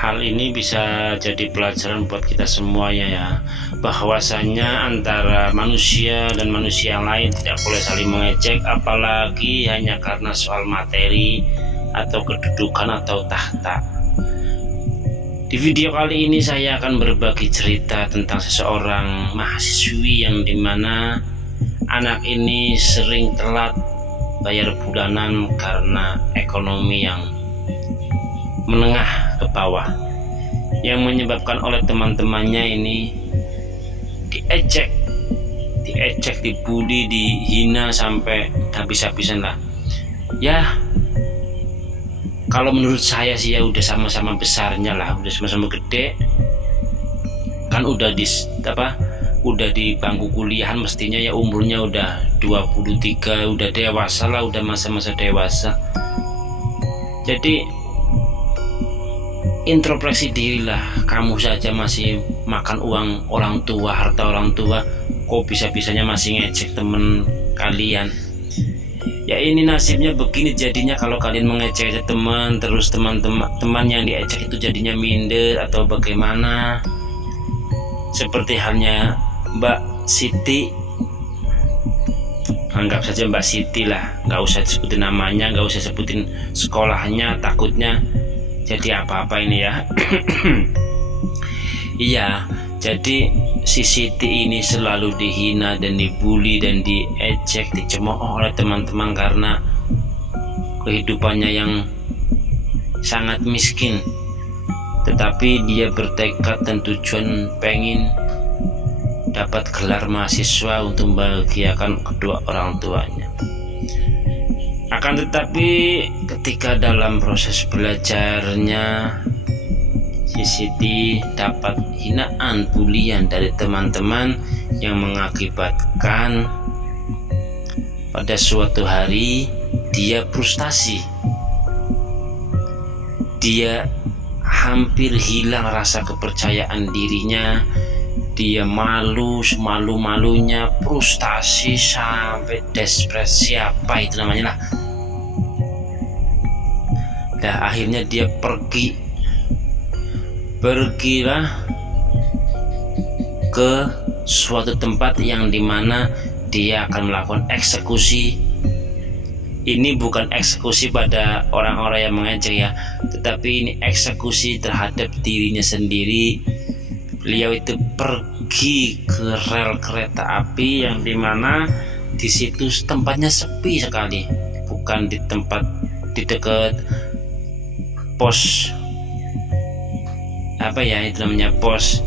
Hal ini bisa jadi pelajaran buat kita semua ya, bahwasanya antara manusia dan manusia yang lain tidak boleh saling mengejek, apalagi hanya karena soal materi atau kedudukan atau tahta. Di video kali ini saya akan berbagi cerita tentang seseorang mahasiswi yang dimana anak ini sering telat bayar bulanan karena ekonomi yang menengah ke bawah, yang menyebabkan oleh teman-temannya ini diejek, dibully, dihina sampai habis-habisan lah. Ya, kalau menurut saya sih ya udah sama-sama besarnya lah, udah sama-sama gede, kan udah di bangku kuliahan, mestinya ya umurnya udah 23, udah dewasa lah, udah masa-masa dewasa. Jadi introspeksi dirilah, kamu saja masih makan uang orang tua, harta orang tua, kok bisa-bisanya masih ngecek temen kalian. Ya ini nasibnya begini jadinya kalau kalian mengecek teman, terus teman yang diecek itu jadinya minder atau bagaimana. Seperti halnya Mbak Siti, anggap saja Mbak Siti lah, nggak usah sebutin namanya, nggak usah sebutin sekolahnya, takutnya jadi apa-apa ini ya. Iya, jadi si Siti ini selalu dihina dan dibully dan diejek, dicemooh oleh teman-teman karena kehidupannya yang sangat miskin. Tetapi dia bertekad dan tujuan pengen dapat gelar mahasiswa untuk membahagiakan kedua orang tuanya. Akan tetapi ketika dalam proses belajarnya, si Siti dapat hinaan, bulian dari teman-teman yang mengakibatkan pada suatu hari dia frustasi. Dia hampir hilang rasa kepercayaan dirinya. Dia malu-malunya, frustasi sampai depresi, apa itu namanya lah. Nah, akhirnya dia pergilah ke suatu tempat yang dimana dia akan melakukan eksekusi. Ini bukan eksekusi pada orang-orang yang mengejek ya, tetapi ini eksekusi terhadap dirinya sendiri. Beliau itu pergi ke rel kereta api yang dimana di situ tempatnya sepi sekali, bukan di dekat pos itu namanya pos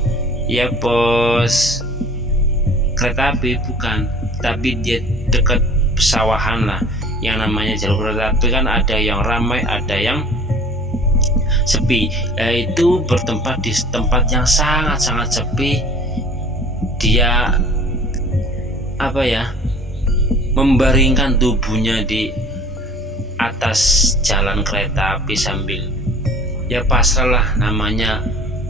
kereta api, bukan, tapi dia dekat pesawahan lah. Yang namanya jalur kereta api kan ada yang ramai, ada yang sepi. Itu bertempat di tempat yang sangat-sangat sepi. Dia membaringkan tubuhnya di atas jalan kereta api sambil ya pasrah lah namanya,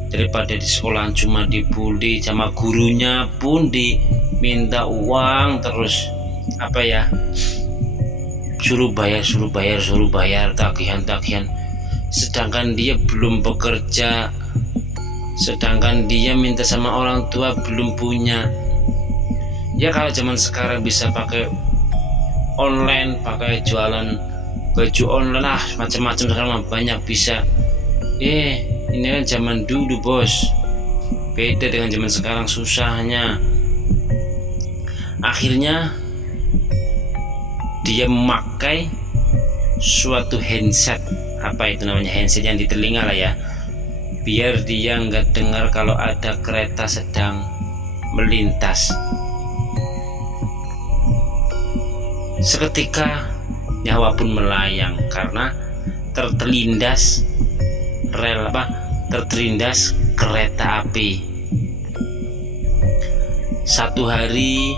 daripada di sekolah cuma dibully, sama gurunya pun diminta uang terus suruh bayar tagihan, sedangkan dia belum bekerja, sedangkan dia minta sama orang tua belum punya. Ya kalau zaman sekarang bisa pakai online, pakai jualan baju online lah, macam-macam sekarang banyak bisa. Ini kan zaman dulu bos, beda dengan zaman sekarang susahnya. Akhirnya dia memakai suatu handset, itu namanya handset yang di telinga lah ya, biar dia nggak dengar kalau ada kereta sedang melintas. Seketika nyawa pun melayang karena terlindas kereta api. Satu hari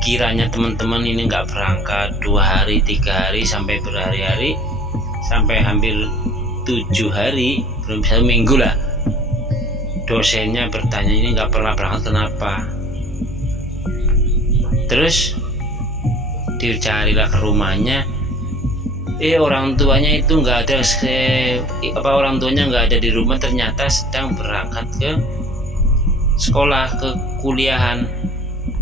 kiranya teman-teman ini nggak berangkat, 2 hari, 3 hari, sampai berhari-hari, sampai hampir 7 hari, belum 1 minggu lah. Dosennya bertanya ini nggak pernah berangkat kenapa. Terus dicarilah ke rumahnya, orang tuanya itu nggak ada, orang tuanya nggak ada di rumah, ternyata sedang berangkat ke sekolah, ke kuliahan,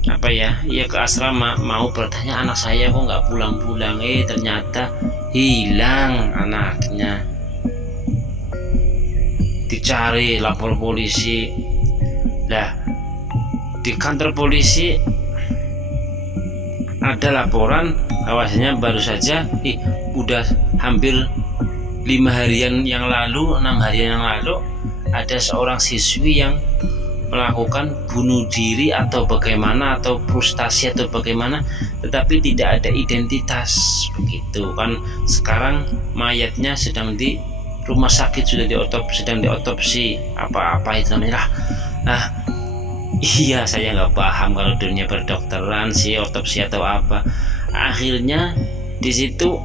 ke asrama. Mau bertanya anak saya kok nggak pulang-pulang, ternyata hilang anaknya. Dicari, lapor polisi. Nah, di kantor polisi ada laporan bahwasanya baru saja udah hampir 5 harian yang lalu, 6 harian yang lalu, ada seorang siswi yang melakukan bunuh diri atau bagaimana, atau frustasi atau bagaimana, tetapi tidak ada identitas begitu kan. Sekarang mayatnya sedang di rumah sakit, sudah sedang diotopsi, apa itu namanya lah. Iya, saya nggak paham kalau dunia perdokteran sih, otopsi atau apa. Akhirnya di situ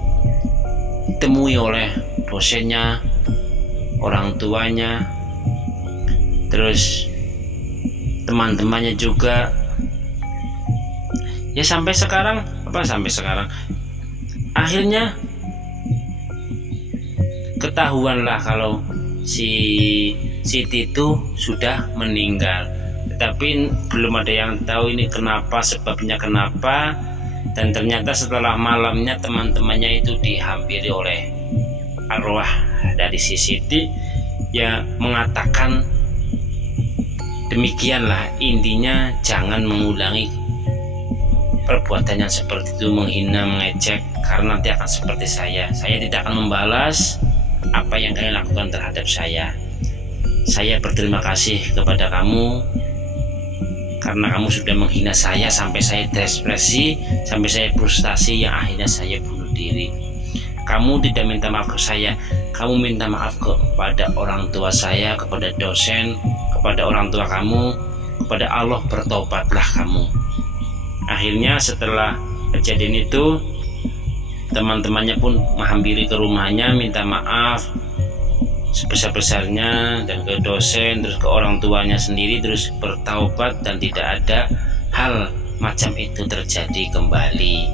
ditemui oleh dosennya, orang tuanya, terus teman-temannya juga. Ya sampai sekarang akhirnya ketahuanlah kalau si Siti itu sudah meninggal. Tapi belum ada yang tahu ini kenapa, sebabnya kenapa. Dan ternyata setelah malamnya teman-temannya itu dihampiri oleh arwah dari si Siti, ya mengatakan demikianlah, intinya jangan mengulangi perbuatan yang seperti itu, menghina, mengejek, karena nanti akan seperti saya tidak akan membalas apa yang kalian lakukan terhadap saya. Saya berterima kasih kepada kamu karena kamu sudah menghina saya sampai saya depresi, sampai saya frustasi, yang akhirnya saya bunuh diri. Kamu tidak minta maaf ke saya, kamu minta maaf kepada orang tua saya, kepada dosen, kepada orang tua kamu, kepada Allah, bertobatlah kamu. Akhirnya setelah kejadian itu, teman-temannya pun menghampiri ke rumahnya, minta maaf sebesar-besarnya, dan ke dosen, terus ke orang tuanya sendiri, terus bertaubat dan tidak ada hal macam itu terjadi kembali.